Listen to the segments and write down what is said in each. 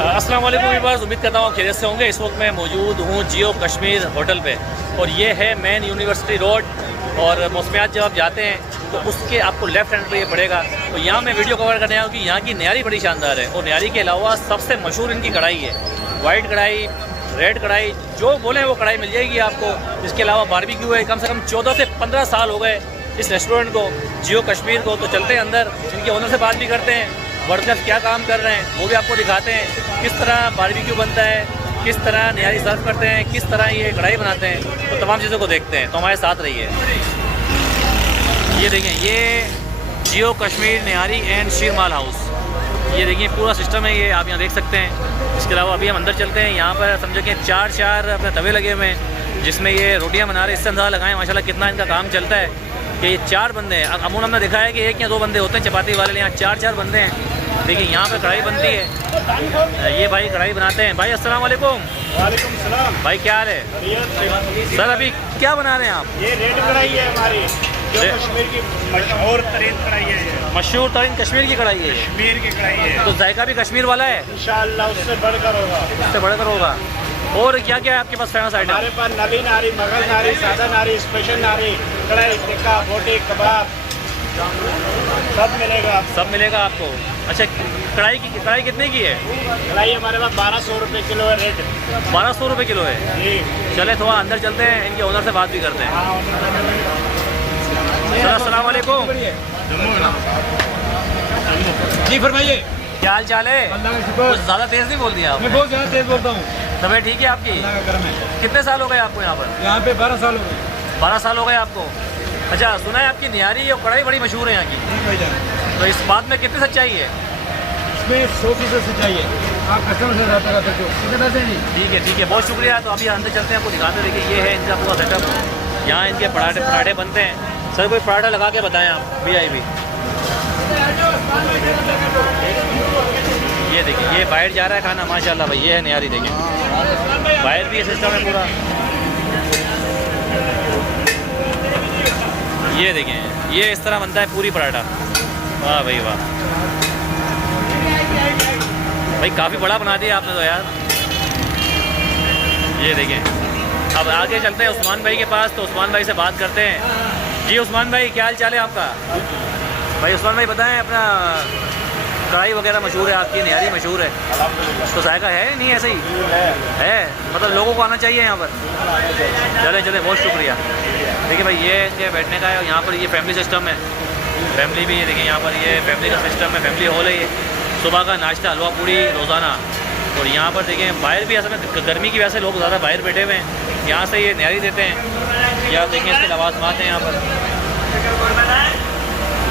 अस्सलाम वालेकुम व्यूअर्स, उम्मीद करता हूँ खैरियत से होंगे। इस वक्त मैं मौजूद हूँ जियो कश्मीर होटल पे और ये है मेन यूनिवर्सिटी रोड। और मौसमियात जब आप जाते हैं तो उसके आपको लेफ़्ट हैंड पे ये पड़ेगा। तो यहाँ मैं वीडियो कवर करने आया हूँ कि यहाँ की न्यारी बड़ी शानदार है और न्यारी के अलावा सबसे मशहूर इनकी कढ़ाई है। वाइट कढ़ाई, रेड कढ़ाई, जो बोलें वो कढ़ाई मिल जाएगी आपको। इसके अलावा बारबेक्यू है। कम से कम 14 से 15 साल हो गए इस रेस्टोरेंट को, जियो कश्मीर को। तो चलते हैं अंदर, इनके ओनर से बात भी करते हैं, वर्कर्स क्या काम कर रहे हैं वो भी आपको दिखाते हैं, किस तरह बारबेक्यू बनता है, किस तरह न्यारी सर्व करते हैं, किस तरह ये कढ़ाई बनाते हैं। तो तमाम चीज़ों को देखते हैं, तो हमारे साथ रहिए। ये देखें, ये जियो कश्मीर न्यारी एंड शीर माल हाउस, ये देखिए पूरा सिस्टम है, ये आप यहाँ देख सकते हैं। इसके अलावा अभी हम अंदर चलते हैं। यहाँ पर समझो कि चार अपने तवे लगे हुए हैं जिसमें ये रोटियाँ बना रहे हैं। इससे अंदाज़ा लगाएं माशाल्लाह कितना इनका काम चलता है कि ये 4 बंदे हैं। अमूमन हमने देखा है कि 1 या 2 बंदे होते हैं चपाती वाले, यहाँ 4 बंदे हैं। देखिए यहाँ पे कढ़ाई बनती है, ये भाई कढ़ाई बनाते हैं। भाई अस्सलाम वालेकुम। वालेकुम सलाम। भाई क्या हाल है सर? अभी क्या बना रहे हैं आप? ये रेड कढ़ाई है हमारी, जो कश्मीर की मशहूर तरीन कढ़ाई है। ये मशहूर तरीन कश्मीर की कढ़ाई है। कश्मीर की कढ़ाई है, तो जायका भी कश्मीर वाला है इंशाअल्लाह उससे बढ़कर होगा। उससे बढ़कर होगा। और क्या क्या है आपके पास फेमस आइटम? हमारे पास नली नारी, मगल नारी, सादा नारी, स्पेशल नारी, कढ़ाई, टिक्का, बोटी, कबाब सब मिलेगा। सब मिलेगा आपको। अच्छा, कढ़ाई कितने की है? कढ़ाई हमारे पास 1200 रुपये किलो है रेट। 1200 रुपये किलो है जी। चले थोड़ा अंदर चलते हैं, इनके ओनर से बात भी करते हैं। सर अस्सलाम वालेकुम। जी फरमाइए। क्या हाल चाल है? कुछ ज़्यादा तेज़ नहीं बोल दिया आप? मैं बहुत ज़्यादा तेज बोलता हूँ। तबीयत ठीक है आपकी? अल्लाह का करम है। कितने साल हो गए आपको यहाँ पर? यहाँ पे 12 साल हो गए। 12 साल हो गए आपको। अच्छा, सुना है आपकी न्यारी और कढ़ाई बड़ी मशहूर है यहाँ की, ठीक भाई जान। तो इस बात में कितनी सच्चाई है? इसमें 100% सच्चाई है। आप कस्टमर से रब्ता कर सकते हो। कितने पैसे जी? ठीक है, बहुत शुक्रिया। तो अभी अंदर चलते हैं, आपको दिखाते हैं। देखिए ये है इनका पूरा सेटअप। यहाँ इनके पराठे बनते हैं। सर कोई पराठा लगा के बताएं आप, VIP। ये देखिए, ये बाहर जा रहा है खाना माशाल्लाह भाई। ये है न्यारी, देखिए बाहर भी ये सिस्टम है पूरा। ये देखें, ये इस तरह बनता है पूरी पराठा। वाह भाई वाह भाई, काफ़ी बड़ा बना दिया आपने तो यार। ये देखें, अब आगे चलते हैं उस्मान भाई के पास, तो उस्मान भाई से बात करते हैं। जी उस्मान भाई, क्या हाल चाल है आपका? भाई उस्मान भाई बताएं, अपना कढ़ाई वगैरह मशहूर है आपकी, न्यारी मशहूर है, तो जायका है नहीं ऐसे ही है? मतलब लोगों को आना चाहिए यहाँ पर। चलें, बहुत शुक्रिया। देखिए भाई, ये इनके बैठने का है। यहाँ पर ये फैमिली सिस्टम है, फैमिली भी देखिए यहाँ पर, ये फैमिली का सिस्टम है, फैमिली हॉल है। ये सुबह का नाश्ता हलवा पूड़ी रोज़ाना। और यहाँ पर देखें बाहर भी, असल में गर्मी की वजह से लोग ज़्यादा बाहर बैठे हुए हैं। यहाँ से ये न्यारी देते हैं। या देखें इसके लवाज़मात हैं यहाँ पर।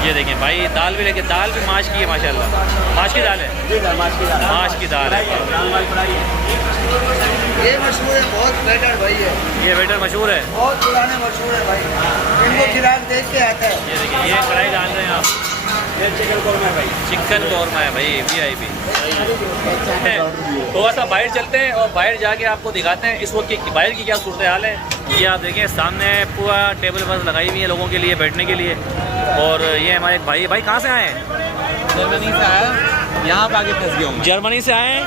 ये देखें भाई, दाल भी लेके, दाल भी माश की है माशाल्लाह। माश की दाल है? माश की दाल है। ये मशहूर है बहुत, वेटर भाई है। ये वेटर मशहूर है, बहुत पुराने मशहूर है भाई, इनको खिलाफ देख के आता है। ये देखिए, ये कढ़ाई डाल रहे हैं आप। ये चिकन कौरमा है भाई। चिकन कौरमा है भाई, VIP। थोड़ा सा बाहर चलते हैं और बाहर जाके आपको दिखाते हैं इस वक्त की बाहर की क्या सूरत हाल है। ये आप देखें, सामने पूरा टेबल पर लगाई हुई है लोगों के लिए बैठने के लिए। और ये हमारे एक भाई कहाँ से आए हैं? जर्मनी से आया, यहाँ पे आके फंस गया हूँ। जर्मनी से आए हैं,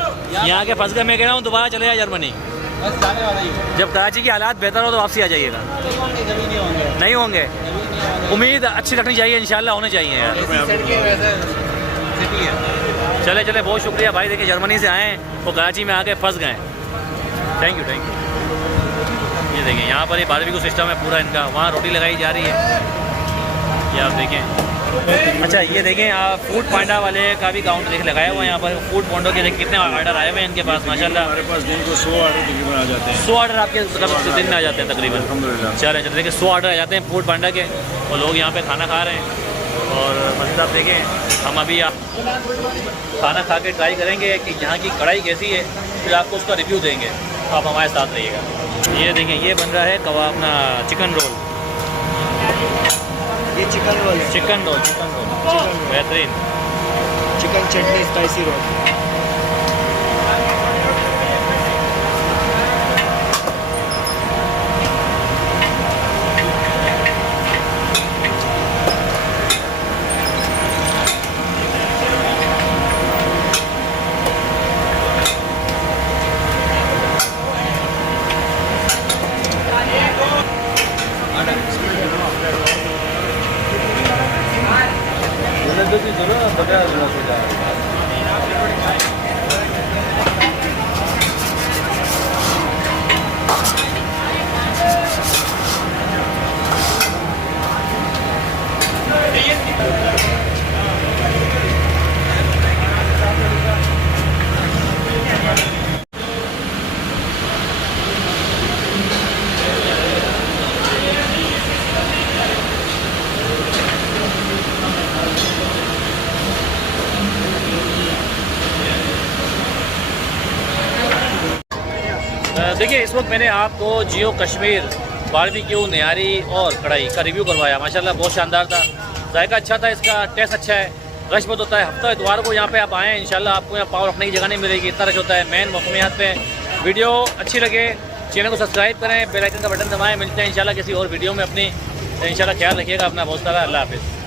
यहाँ के फंस गए। मैं कह रहा हूँ दोबारा चले जाए जर्मनी। बस जाने वाला ही हूँ। जब कराची की हालात बेहतर हो तो वापसी आ जाइएगा। नहीं होंगे। नहीं होंगे? उम्मीद अच्छी रखनी चाहिए, इंशाल्लाह होने चाहिए यार। सिटी है। चले, बहुत शुक्रिया भाई। देखिए जर्मनी से आए हैं, वो कराची में आके फंस गए। Thank you. ये देखें, यहाँ पर ये बारबेक्यू सिस्टम है पूरा इनका। वहाँ रोटी लगाई जा रही है, ये आप देखें। अच्छा, ये देखें आप, फूड पांडा वाले का भी काउंट देख लगाया हुआ है यहाँ पर। फूड पांडा के देखें कितने ऑर्डर आए हुए हैं इनके पास माशाल्लाह। हमारे पास दिन को 100 ऑर्डर तकरीबन आ जाते हैं। 100 ऑर्डर आपके मतलब दिन में आ जाते हैं तकरीबन? अल्हम्दुलिल्लाह। चले, देखिए 100 ऑर्डर आ जाते हैं फूड पांडा के, और लोग यहाँ पे खाना खा रहे हैं। और मतलब आप देखें, हम अभी खाना खा के ट्राई करेंगे कि यहाँ की कढ़ाई कैसी है, फिर आपको उसका रिव्यू देंगे। तो आप हमारे साथ रहिएगा। ये देखें, ये बन रहा है कबाब, अपना चिकन रोल। ये चिकन रोल है, चिकन रोल बेहतरीन। चिकन चटनी स्पाइसी रोल। देखिए इस वक्त मैंने आपको जियो कश्मीर बारबेक्यू निहारी और कढ़ाई का रिव्यू करवाया। माशाल्लाह बहुत शानदार था, जायका अच्छा था, इसका टेस्ट अच्छा है। रश बहुत होता है, हफ्ता इतवार को यहाँ पे आप आएँ, इंशाल्लाह आपको यहाँ पाव रखने की जगह नहीं मिलेगी, इतना रश होता है मेन मौसमियात पे। वीडियो अच्छी लगे चैनल को सब्सक्राइब करें, बेल आइकन का बटन दबाएं। मिलते हैं इंशाल्लाह किसी और वीडियो में। अपनी इंशाल्लाह ख्याल रखिएगा अपना बहुत सारा। अल्लाह हाफिज़।